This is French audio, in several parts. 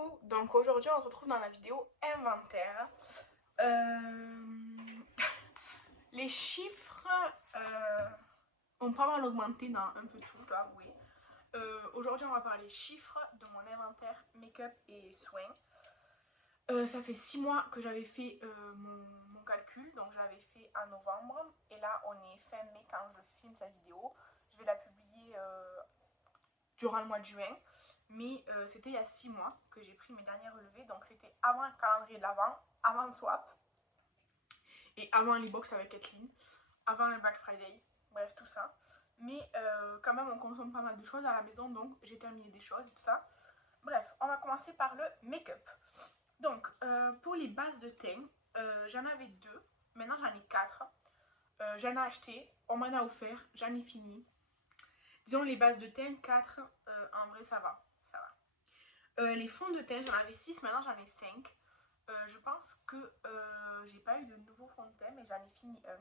Coucou, donc aujourd'hui on se retrouve dans la vidéo inventaire. Les chiffres ont pas mal augmenté dans un peu tout, je dois avouer. Aujourd'hui on va parler chiffres de mon inventaire make-up et soins. Ça fait 6 mois que j'avais fait mon calcul, donc je l'avais fait en novembre. Et là on est fin mai quand je filme cette vidéo. Je vais la publier durant le mois de juin. Mais c'était il y a 6 mois que j'ai pris mes derniers relevés. Donc c'était avant le calendrier de l'Avent, avant le swap. Et avant les box avec Kathleen. Avant le Black Friday. Bref, tout ça. Mais quand même, on consomme pas mal de choses à la maison. Donc j'ai terminé des choses et tout ça. Bref, on va commencer par le make-up. Donc, pour les bases de teint, j'en avais 2. Maintenant, j'en ai 4. J'en ai acheté. On m'en a offert. J'en ai fini. Disons les bases de teint, 4. En vrai, ça va. Les fonds de teint, j'en avais 6, maintenant j'en ai 5. Je pense que j'ai pas eu de nouveau fond de teint, mais j'en ai fini un.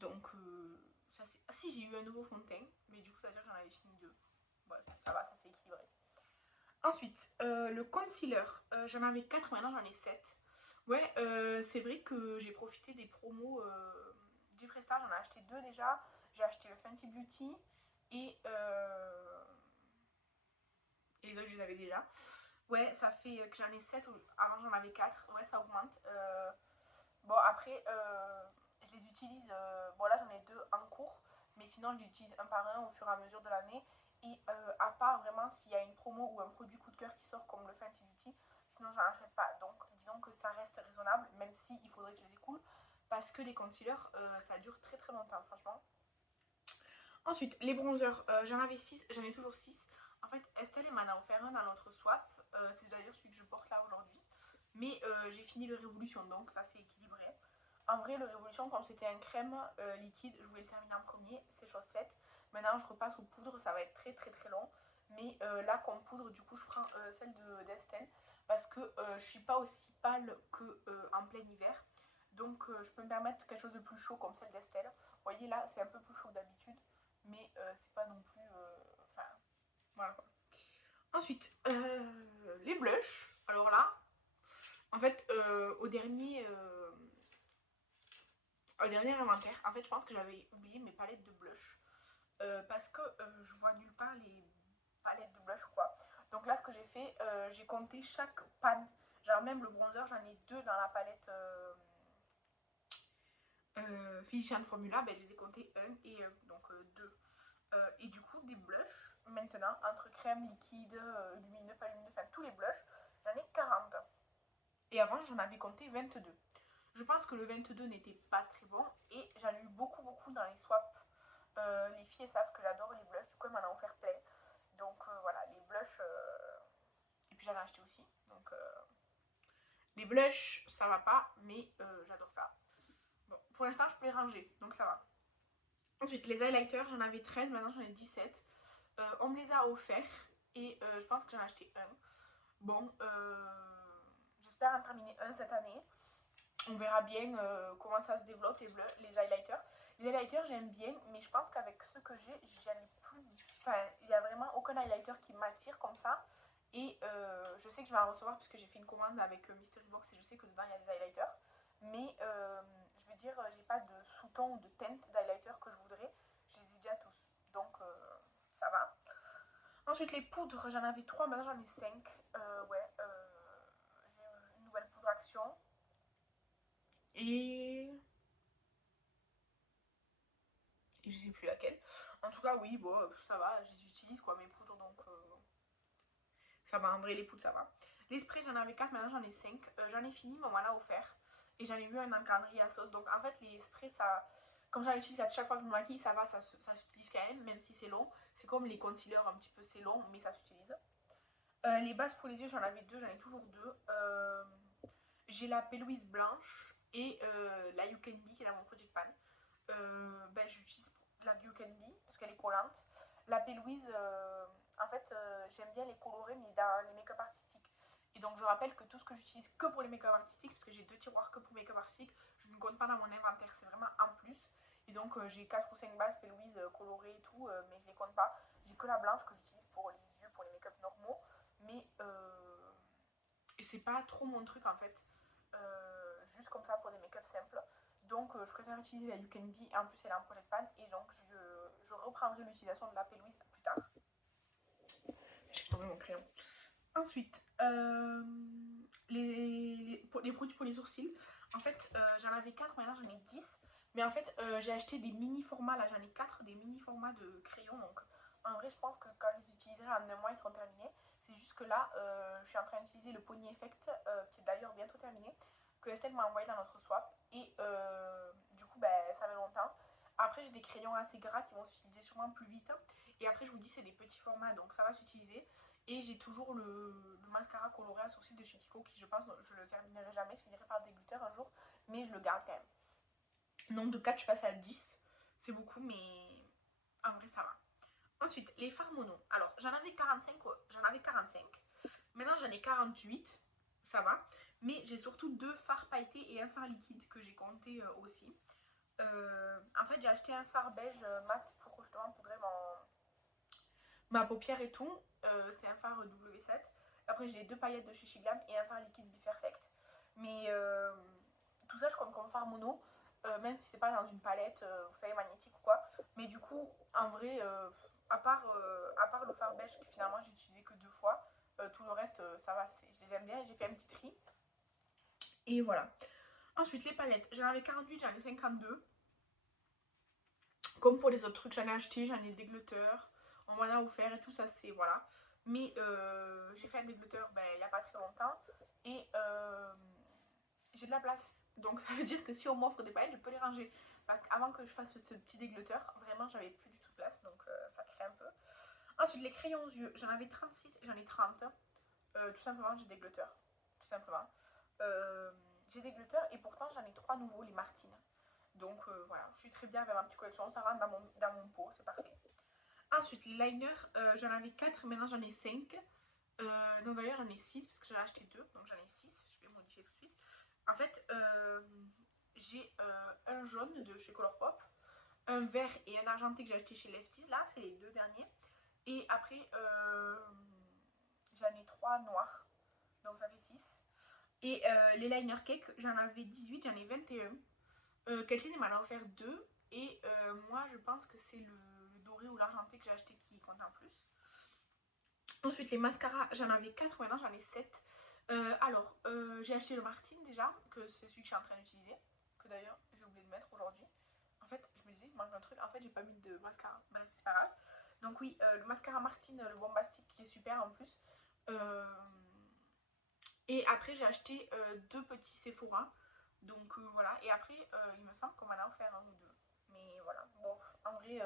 Donc, ça c'est. Ah, si, j'ai eu un nouveau fond de teint, mais du coup, ça veut dire que j'en avais fini 2. Bref, ça va, ça c'est équilibré. Ensuite, le concealer, j'en avais 4, maintenant j'en ai 7. Ouais, c'est vrai que j'ai profité des promos du Prestar, j'en ai acheté 2 déjà. J'ai acheté le Fenty Beauty et les autres, je les avais déjà. Ouais, ça fait que j'en ai 7, avant j'en avais 4. Ouais, ça augmente. Bon, après, je les utilise. Bon, là j'en ai 2 en cours, mais sinon je les utilise un par un au fur et à mesure de l'année. Et à part vraiment s'il y a une promo ou un produit coup de cœur qui sort comme le Fenty Beauty, sinon j'en achète pas. Donc disons que ça reste raisonnable, même si il faudrait que je les écoule, parce que les concealers ça dure très très longtemps, franchement. Ensuite, les bronzers, j'en avais 6, j'en ai toujours 6. En fait, Estelle m'en a offert un dans notre swap. C'est d'ailleurs celui que je porte là aujourd'hui. Mais j'ai fini le Révolution, donc ça c'est équilibré. En vrai, le Révolution, comme c'était un crème liquide, je voulais le terminer en premier, c'est chose faite. Maintenant, je repasse aux poudres, ça va être très très très long. Mais là, comme poudre, du coup, je prends celle d'Estelle. Parce que je suis pas aussi pâle qu'en plein hiver. Donc, je peux me permettre quelque chose de plus chaud comme celle d'Estelle. Vous voyez, là, c'est un peu plus chaud que d'habitude. Mais c'est pas non plus. Enfin, voilà quoi. Ensuite, les blushs. Alors là, en fait, au dernier inventaire, en fait, je pense que j'avais oublié mes palettes de blush. Parce que je vois nulle part les palettes de blush ou quoi. Donc là, ce que j'ai fait, j'ai compté chaque panne. Genre même le bronzer, j'en ai 2 dans la palette Physician Formula. Ben, je les ai comptés 1 et 1, donc 2. Et du coup, des blushs, maintenant, entre crème, liquide, lumineux, pas lumineux, enfin tous les blushs, j'en ai 40. Et avant, j'en avais compté 22. Je pense que le 22 n'était pas très bon et j'en ai eu beaucoup, beaucoup dans les swaps. Les filles savent que j'adore les blushs, du coup, elles m'en ont offert plein. Donc voilà, les blushs. Et puis j'en ai acheté aussi. Donc les blushs, ça va pas, mais j'adore ça. Bon, pour l'instant, je peux les ranger, donc ça va. Ensuite, les highlighters, j'en avais 13, maintenant j'en ai 17. On me les a offerts et je pense que j'en ai acheté un. Bon, j'espère en terminer un cette année. On verra bien comment ça se développe, les highlighters. Les highlighters, j'aime bien, mais je pense qu'avec ceux que j'ai, j'en ai plus. Enfin, il n'y a vraiment aucun highlighter qui m'attire comme ça. Et je sais que je vais en recevoir puisque j'ai fait une commande avec Mystery Box et je sais que dedans il y a des highlighters. Mais je veux dire, j'ai pas de sous-ton ou de teinte d'highlighter que je voudrais. Je les ai déjà tous. Donc ça va. Ensuite, les poudres, j'en avais 3, maintenant j'en ai 5. Ouais, j'ai une nouvelle poudre action. Et je sais plus laquelle. En tout cas, oui, bon, ça va, je les utilise quoi, mes poudres, donc ça va. En vrai, les poudres, ça va. Les sprays, j'en avais 4, maintenant j'en ai 5. J'en ai fini, mais on m'en a offert. Et j'en ai eu un dans le calendrier à sauce. Donc en fait, les sprays, ça. Comme j'en utilise à chaque fois que je me maquille, ça va, ça s'utilise quand même si c'est long. C'est comme les concealers, un petit peu, c'est long, mais ça s'utilise. Les bases pour les yeux, j'en avais 2, j'en ai toujours 2. J'ai la P. Louise blanche et la You Can Be qui est dans mon Project Pan. Ben, j'utilise la You Can Be parce qu'elle est collante. La P. Louise, en fait, j'aime bien les colorer, mais dans les make-up artistiques. Et donc, je rappelle que tout ce que j'utilise que pour les make-up artistiques, parce que j'ai 2 tiroirs que pour make-up artistique, je ne compte pas dans mon inventaire, c'est vraiment en plus. Et donc, j'ai 4 ou 5 bases P. Louise colorées et tout, mais je les compte pas. J'ai que la blanche que j'utilise pour les yeux, pour les make-up normaux. Mais c'est pas trop mon truc en fait. Juste comme ça pour des make-up simples. Donc je préfère utiliser la You Can Be, et en plus elle est en Project Pan, et donc je reprendrai l'utilisation de la P-Louise plus tard. J'ai fait tomber mon crayon. Ensuite, les produits pour les sourcils. En fait, j'en avais 4, maintenant j'en ai 10. Mais en fait, j'ai acheté des mini formats, là j'en ai 4, des mini formats de crayons. Donc en vrai, je pense que quand je les utiliserai en un mois, ils seront terminés. C'est juste que là, je suis en train d'utiliser le Pony Effect, qui est d'ailleurs bientôt terminé, que Estelle m'a envoyé dans notre swap. Et du coup, ben, ça fait longtemps. Après, j'ai des crayons assez gras qui vont s'utiliser sûrement plus vite. Et après, je vous dis, c'est des petits formats, donc ça va s'utiliser. Et j'ai toujours le mascara coloré à sourcils de chez Kiko, qui je pense, je le terminerai jamais, je finirai par déglutteur un jour, mais je le garde quand même. Donc de 4, je suis passée à 10. C'est beaucoup, mais en vrai, ça va. Ensuite, les fards mono. Alors, j'en avais 45. Maintenant, j'en ai 48. Ça va. Mais j'ai surtout 2 fards pailletés et un fard liquide que j'ai compté aussi. En fait, j'ai acheté un fard beige mat pour justement poudrer ma paupière et tout. C'est un fard W7. Après, j'ai 2 paillettes de chez Shiglam et un fard liquide Be Perfect. Mais tout ça, je compte comme fard mono. Même si c'est pas dans une palette, vous savez, magnétique ou quoi. Mais du coup, en vrai, à part le fard beige qui finalement j'ai utilisé que 2 fois, tout le reste, ça va, je les aime bien. J'ai fait un petit tri. Et voilà. Ensuite, les palettes. J'en avais 48, j'en ai 52. Comme pour les autres trucs, j'en ai acheté, j'en ai des dégleteurs. On m'en a offert et tout ça, c'est voilà. Mais j'ai fait un dégletteur ben, il n'y a pas très longtemps. Et j'ai de la place. Donc ça veut dire que si on m'offre des palettes, je peux les ranger. Parce qu'avant que je fasse ce petit dégletteur, vraiment j'avais plus du tout de place. Donc ça crée un peu. Ensuite, les crayons aux yeux. J'en avais 36 et j'en ai 30. Tout simplement, j'ai des glutteurs. Tout simplement. J'ai des glutteurs et pourtant j'en ai 3 nouveaux, les Martine. Donc voilà, je suis très bien avec ma petite collection. Ça rentre dans mon pot, c'est parfait. Ensuite, les liners, j'en avais 4, maintenant j'en ai 5. Non, d'ailleurs, j'en ai 6 parce que j'en ai acheté 2. Donc j'en ai 6. Je vais modifier tout de suite. En fait, j'ai un jaune de chez Colourpop, un vert et un argenté que j'ai acheté chez Lefties. Là, c'est les 2 derniers. Et après, j'en ai 3 noirs. Donc ça fait 6. Et les liner cake, j'en avais 18, j'en ai 21. Kathleen m'en a offert 2. Et moi, je pense que c'est le doré ou l'argenté que j'ai acheté qui compte en plus. Ensuite, les mascaras, j'en avais 4, maintenant j'en ai 7. Alors, j'ai acheté le Martine déjà, que c'est celui que je suis en train d'utiliser. Que d'ailleurs, j'ai oublié de mettre aujourd'hui. En fait, je me disais, il manque un truc. En fait, j'ai pas mis de mascara. Bref, c'est pas grave. Donc oui, le mascara Martine, le bombastique qui est super en plus. Et après, j'ai acheté 2 petits Sephora. Donc voilà. Et après, il me semble qu'on m'en a offert un ou 2. Mais voilà. Bon, en vrai,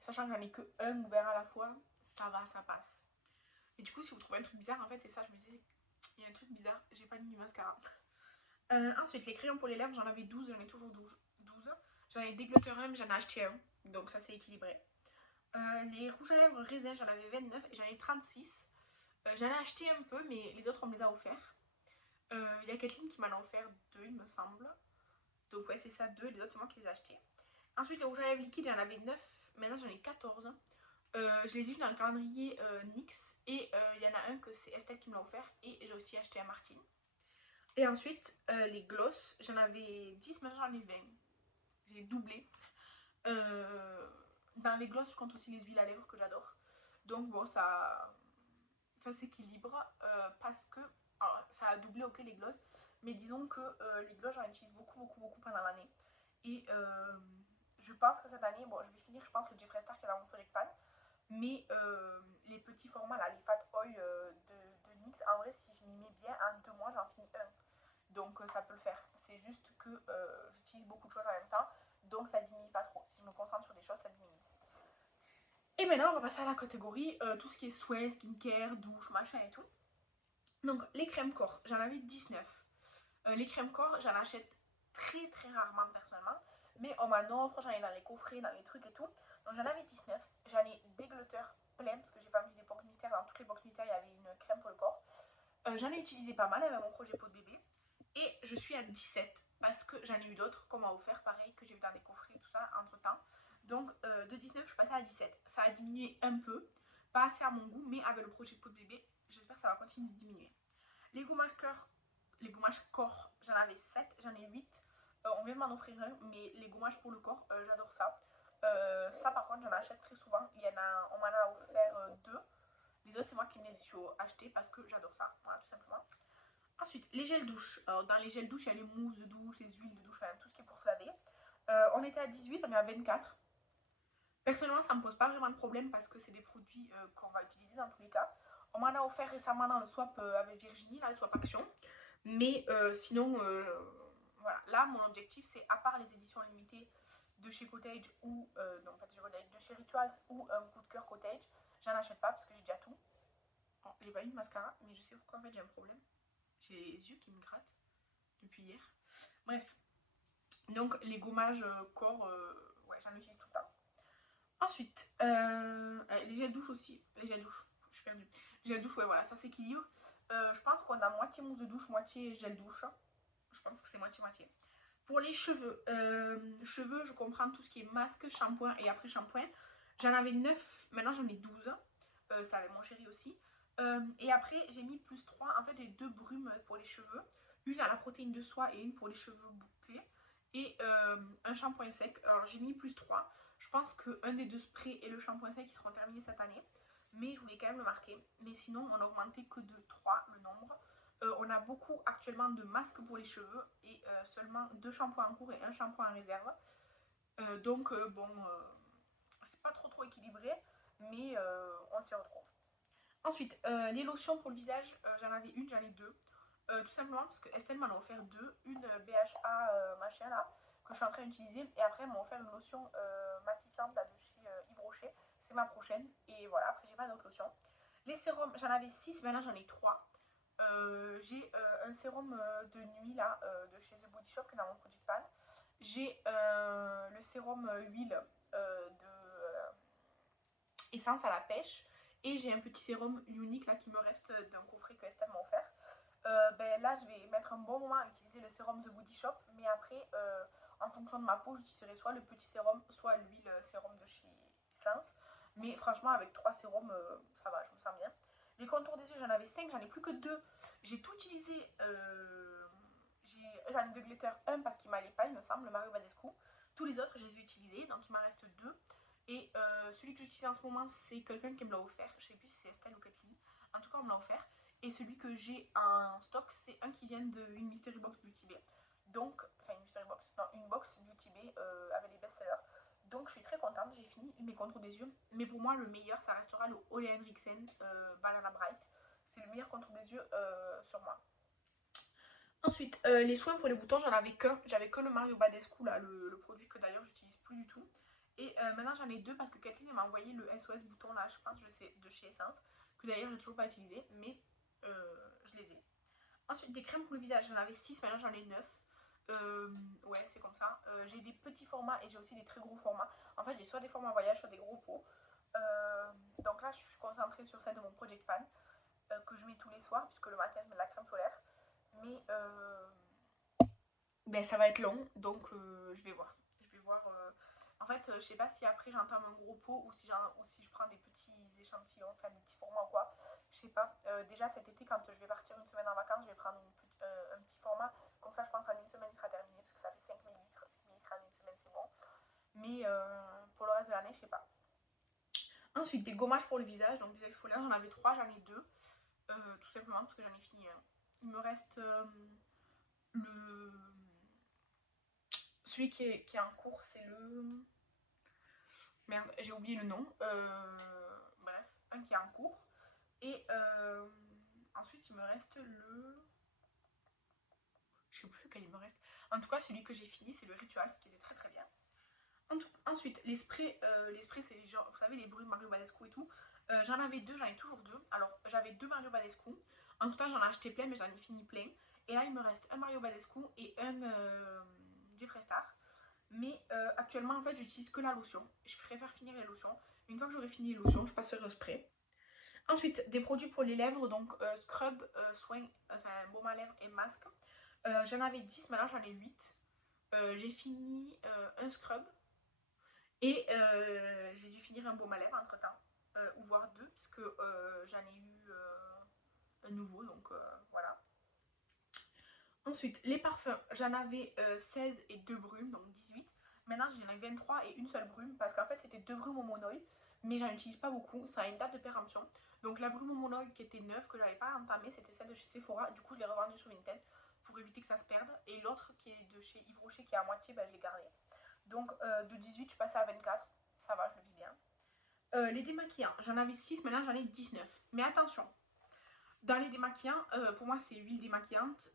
sachant que j'en ai que un ouvert à la fois, ça va, ça passe. Et du coup, si vous trouvez un truc bizarre, en fait, c'est ça. Je me disais, il y a un truc bizarre. J'ai pas mis du mascara. Ensuite, les crayons pour les lèvres, j'en avais 12. J'en ai toujours 12. J'en ai des glitter mais j'en ai acheté un. Donc ça, c'est équilibré. Les rouges à lèvres raisin, j'en avais 29 et j'en ai 36. J'en ai acheté un peu, mais les autres, on me les a offerts. Il y a Kathleen qui m'en a offert 2, il me semble. Donc ouais, c'est ça, 2. Les autres, c'est moi qui les ai achetés. Ensuite, les rouges à lèvres liquides, j'en avais 9. Maintenant, j'en ai 14. Je les ai vus dans le calendrier NYX. Et il y en a un que c'est Estelle qui me l'a offert. Et j'ai aussi acheté un Martine. Et ensuite, les gloss, j'en avais 10, maintenant j'en ai 20. J'ai doublé. Dans les gloss, je compte aussi les huiles à lèvres que j'adore. Donc bon, ça s'équilibre parce que alors, ça a doublé ok les gloss, mais disons que les gloss j'en utilise beaucoup pendant l'année. Et je pense que cette année, bon je vais finir je pense le Jeffree Star qui est dans mon Project Pan, mais les petits formats là, les Fat Oil de NYX, en vrai si je m'y mets bien, en 2 mois j'en finis un. Donc ça peut le faire. C'est juste que j'utilise beaucoup de choses en même temps, donc ça diminue pas trop. Si je me concentre sur des choses, ça diminue. Et maintenant, on va passer à la catégorie tout ce qui est soins, skincare, douche, machin et tout. Donc, les crèmes corps, j'en avais 19. Les crèmes corps, j'en achète très rarement personnellement, mais on m'en offre, j'en ai dans les coffrets, dans les trucs et tout. Donc, j'en avais 19. J'en ai des glutters pleins parce que j'ai vendu des box mystères. Dans toutes les box mystères, il y avait une crème pour le corps. J'en ai utilisé pas mal avec mon projet peau de bébé. Et je suis à 17 parce que j'en ai eu d'autres qu'on m'a offert, pareil, que j'ai vu dans des coffrets, tout ça, entre temps. Donc de 19, je suis passée à 17. Ça a diminué un peu, pas assez à mon goût, mais avec le projet peau de bébé, j'espère que ça va continuer de diminuer. Les gommages corps, j'en avais 7, j'en ai 8. On vient de m'en offrir un, mais les gommages pour le corps, j'adore ça. Ça par contre, j'en achète très souvent. On m'en a offert 2. Les autres, c'est moi qui me les ai achetés parce que j'adore ça. Voilà, tout simplement. Ensuite, les gels douche. Alors, dans les gels douche, il y a les mousses de douche, les huiles de douche, enfin tout ce qui est pour se laver. On était à 18, on est à 24. Personnellement, ça me pose pas vraiment de problème parce que c'est des produits qu'on va utiliser dans tous les cas. On m'en a offert récemment dans le swap avec Virginie, là, le swap Action. Mais sinon, voilà. Là, mon objectif, c'est à part les éditions limitées de chez Cottage ou, non pas de chez Cottage, de chez Rituals ou un coup de cœur Cottage, j'en achète pas parce que j'ai déjà tout. Bon, j'ai pas eu de mascara, mais je sais pourquoi en fait j'ai un problème. J'ai les yeux qui me grattent depuis hier. Bref. Donc les gommages corps, ouais, j'en utilise tout le temps. Ensuite, les gels douche aussi. Les gels douche, je suis perdue. Les gels douche, ouais, voilà, ça s'équilibre. Je pense qu'on a moitié mousse de douche, moitié gel douche. Je pense que c'est moitié-moitié. Pour les cheveux, je comprends tout ce qui est masque, shampoing et après shampoing. J'en avais 9, maintenant j'en ai 12. Ça avec mon chéri aussi. Et après, j'ai mis plus 3. En fait, j'ai 2 brumes pour les cheveux. Une à la protéine de soie et une pour les cheveux bouclés. Et un shampoing sec. Alors, j'ai mis plus 3. Je pense qu'un des 2 sprays et le shampoing sec qui seront terminés cette année. Mais je voulais quand même le marquer. Mais sinon, on a augmenté que de 3 le nombre. On a beaucoup actuellement de masques pour les cheveux et seulement 2 shampoings en cours et un shampoing en réserve. Donc, bon, c'est pas trop équilibré, mais on s'y retrouve. Ensuite, les lotions pour le visage, j'en avais une, j'en ai 2. Tout simplement parce que Estelle m'en a offert 2. Une BHA machin là, que je suis en train d'utiliser. Et après, elle m'a offert une lotion matifiante là, de chez Yves Rocher. C'est ma prochaine. Et voilà, après, j'ai pas d'autres lotions. Les sérums, j'en avais 6, maintenant j'en ai 3. J'ai un sérum de nuit là, de chez The Body Shop qui est dans mon produit de pan. J'ai le sérum huile de essence à la pêche. Et j'ai un petit sérum unique là qui me reste d'un coffret que Estelle m'a offert. Ben là, je vais mettre un bon moment à utiliser le sérum The Body Shop. Mais après, en fonction de ma peau, j'utiliserai soit le petit sérum, soit l'huile sérum de chez Essence. Mais franchement, avec 3 sérums, ça va, je me sens bien. Les contours des yeux, j'en avais 5, j'en ai plus que 2. J'ai tout utilisé. J'en ai 2 glitter, un parce qu'il m'allait pas, il me semble, le Mario Badescu. Tous les autres, je les ai utilisés, donc il m'en reste 2. Et celui que j'utilise en ce moment, c'est quelqu'un qui me l'a offert. Je sais plus si c'est Estelle ou Kathleen. En tout cas, on me l'a offert. Et celui que j'ai en stock, c'est un qui vient d'une Mystery Box Beauty Bay. Donc, enfin une Mystery Box, non, une box Beauty Bay avec les best-sellers. Donc, je suis très contente, j'ai fini mes contours des yeux. Mais pour moi, le meilleur, ça restera le Ole Henriksen Banana Bright. C'est le meilleur contour des yeux sur moi. Ensuite, les soins pour les boutons, j'en avais qu'un. J'avais que le Mario Badescu, là, le produit que d'ailleurs j'utilise plus du tout. Et maintenant j'en ai 2 parce que Kathleen m'a envoyé le SOS bouton là, je pense, je sais, de chez Essence, que d'ailleurs j'ai toujours pas utilisé, mais je les ai. Ensuite, des crèmes pour le visage, j'en avais 6, maintenant j'en ai 9. Ouais, c'est comme ça. J'ai des petits formats et j'ai aussi des très gros formats. En fait, j'ai soit des formats voyage, soit des gros pots. Donc là, je suis concentrée sur celle de mon Project Pan, que je mets tous les soirs, puisque le matin je mets de la crème solaire. Mais ben, ça va être long, donc je vais voir. Je vais voir. En fait, je sais pas si après j'entame un gros pot ou si je prends des petits échantillons, enfin des petits formats ou quoi. Je sais pas. Déjà cet été, quand je vais partir une semaine en vacances, je vais prendre un petit format. Comme ça, je pense qu'en une semaine, il sera terminé parce que ça fait 5000 litres. 5000 litres en une semaine, c'est bon. Mais pour le reste de l'année, je sais pas. Ensuite, des gommages pour le visage, donc des exfoliants, j'en avais 3, j'en ai 2. Tout simplement parce que j'en ai fini un. Il me reste le celui qui est en cours, c'est le... Merde, j'ai oublié le nom. Bref, un qui est en cours. Et ensuite, il me reste le... Je sais plus lequel il me reste. En tout cas, celui que j'ai fini, c'est le Rituals, qui était très très bien. Ensuite, les sprays, c'est genre, vous savez, les bruits Mario Badescu et tout. J'en avais 2, j'en ai toujours 2. Alors, j'avais 2 Mario Badescu. En tout cas, j'en ai acheté plein, mais j'en ai fini plein. Et là, il me reste un Mario Badescu et un Jeffree Star. Mais actuellement, en fait, j'utilise que la lotion. Je préfère finir les lotions. Une fois que j'aurai fini les lotions, je passerai au spray. Ensuite, des produits pour les lèvres, donc scrub, soin, enfin baume à lèvres et masque. J'en avais 10, maintenant j'en ai 8. J'ai fini un scrub. Et j'ai dû finir un baume à lèvres entre temps. Ou voire 2, puisque j'en ai eu un nouveau, donc voilà. Ensuite, les parfums, j'en avais 16 et 2 brumes, donc 18. Maintenant, j'en ai 23 et une seule brume, parce qu'en fait, c'était 2 brumes au monoï, mais j'en utilise pas beaucoup, ça a une date de péremption. Donc la brume au monoï qui était neuve, que j'avais pas entamée, c'était celle de chez Sephora, du coup je l'ai revendue sur Vinted pour éviter que ça se perde. Et l'autre qui est de chez Yves Rocher, qui est à moitié, bah, je l'ai gardée. Donc de 18, je passais à 24, ça va, je le vis bien. Les démaquillants, j'en avais 6, maintenant j'en ai 19. Mais attention, dans les démaquillants, pour moi c'est huile démaquillante,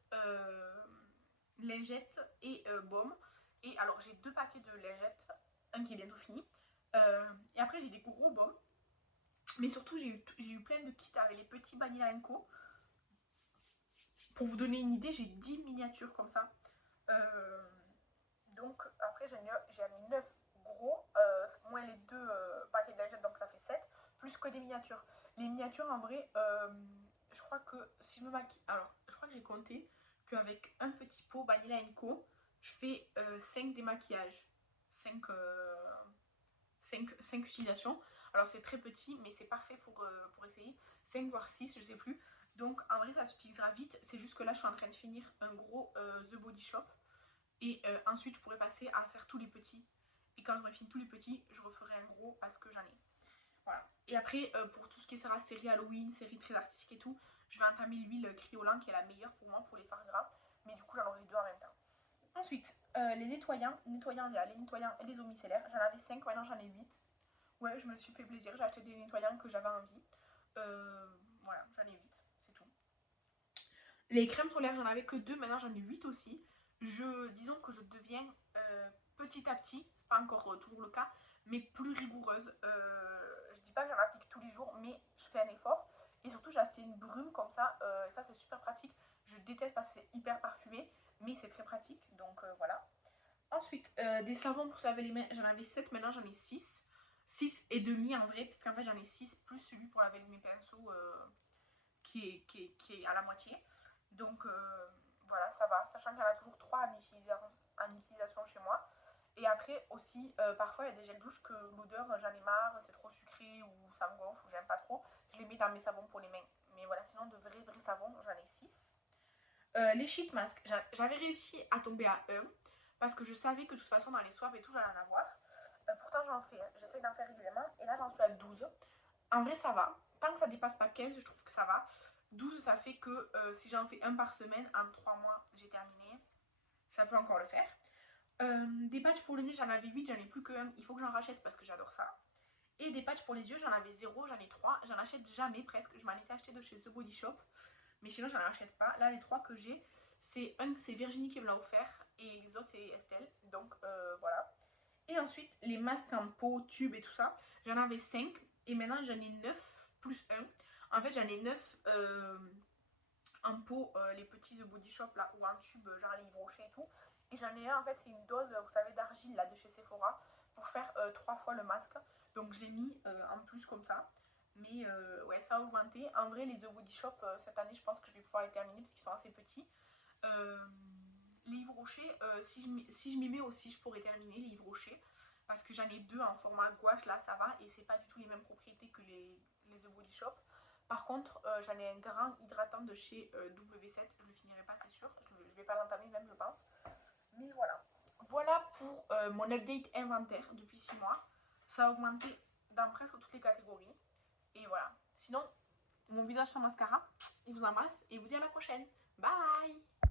lingette et baume. Et alors j'ai 2 paquets de lingettes, un qui est bientôt fini. Et après j'ai des gros baumes. Mais surtout j'ai eu plein de kits avec les petits Vanilla Co. Pour vous donner une idée, j'ai 10 miniatures comme ça. Donc après j'ai mis 9 gros, moins les 2 paquets de lingettes, donc ça fait 7, plus que des miniatures. Les miniatures en vrai, je crois que si je me maquille... Alors, je crois que j'ai compté qu'avec un petit pot Vanilla Co, je fais 5 démaquillages. 5 utilisations. Alors c'est très petit, mais c'est parfait pour essayer. 5 voire 6, je sais plus. Donc en vrai ça s'utilisera vite. C'est juste que là je suis en train de finir un gros The Body Shop. Et ensuite je pourrais passer à faire tous les petits. Et quand j'aurai fini tous les petits, je referai un gros parce que j'en ai. Voilà. Et après, pour tout ce qui sera série Halloween, série très artistique et tout, je vais entamer l'huile Criolan qui est la meilleure pour moi pour les fards gras. Mais du coup, j'en aurai 2 en même temps. Ensuite, les nettoyants, il y a les nettoyants et les eaux micellaires. J'en avais 5, maintenant j'en ai 8. Ouais, je me suis fait plaisir. J'ai acheté des nettoyants que j'avais envie. Voilà, j'en ai 8, c'est tout. Les crèmes solaires, j'en avais que 2, maintenant j'en ai 8 aussi. Disons que je deviens petit à petit, c'est pas encore toujours le cas, mais plus rigoureuse. Je dis pas que j'en applique tous les jours, mais je fais un effort. Et surtout, j'ai acheté une brume comme ça, ça c'est super pratique. Je déteste parce que c'est hyper parfumé, mais c'est très pratique, donc voilà. Ensuite, des savons pour se laver les mains, j'en avais 7, maintenant j'en ai 6. 6 et demi en vrai, puisqu'en fait j'en ai 6 plus celui pour laver mes pinceaux qui est à la moitié. Donc voilà, ça va, sachant qu'il y en a toujours 3 en utilisation chez moi. Et après aussi, parfois il y a des gels douche que l'odeur, j'en ai marre, c'est trop sucré ou ça me gonfle ou j'aime pas trop. Je les mets dans mes savons pour les mains. Mais voilà, sinon de vrais savons, j'en ai 6. Les sheet masks, j'avais réussi à tomber à 1 parce que je savais que de toute façon dans les swaps et tout j'allais en avoir. Pourtant j'en fais, j'essaie d'en faire régulièrement et là j'en suis à 12. En vrai ça va, tant que ça dépasse pas 15 je trouve que ça va. 12 ça fait que si j'en fais un par semaine, en 3 mois j'ai terminé, ça peut encore le faire. Des patchs pour le nez j'en avais 8, j'en ai plus que 1, il faut que j'en rachète parce que j'adore ça. Et des patchs pour les yeux j'en avais 0, j'en ai 3, j'en achète jamais presque, je m'en étais acheté de chez The Body Shop. Mais sinon, j'en achète pas. Là, les 3 que j'ai, c'est Virginie qui me l'a offert et les autres, c'est Estelle. Donc, voilà. Et ensuite, les masques en pot, tube et tout ça, j'en avais 5 et maintenant, j'en ai 9 plus 1. En fait, j'en ai 9 en pot, les petits The Body Shop là, ou en tube, genre les Yves Rocher et tout. Et j'en ai un, en fait, c'est une dose, vous savez, d'argile là de chez Sephora pour faire 3 fois le masque. Donc, je l'ai mis en plus comme ça. Mais ouais, ça a augmenté. En vrai, les The Body Shop, cette année, je pense que je vais pouvoir les terminer parce qu'ils sont assez petits. Les Yves Rocher, si je m'y mets aussi, je pourrais terminer les Yves Rocher. Parce que j'en ai 2 en format gouache, là, ça va. Et c'est pas du tout les mêmes propriétés que les The Body Shop. Par contre, j'en ai un grand hydratant de chez W7. Je le finirai pas, c'est sûr. Je vais pas l'entamer même, je pense. Mais voilà. Voilà pour mon update inventaire depuis 6 mois. Ça a augmenté dans presque toutes les catégories. Et voilà. Sinon, mon visage sans mascara, il vous embrasse et vous dit à la prochaine. Bye!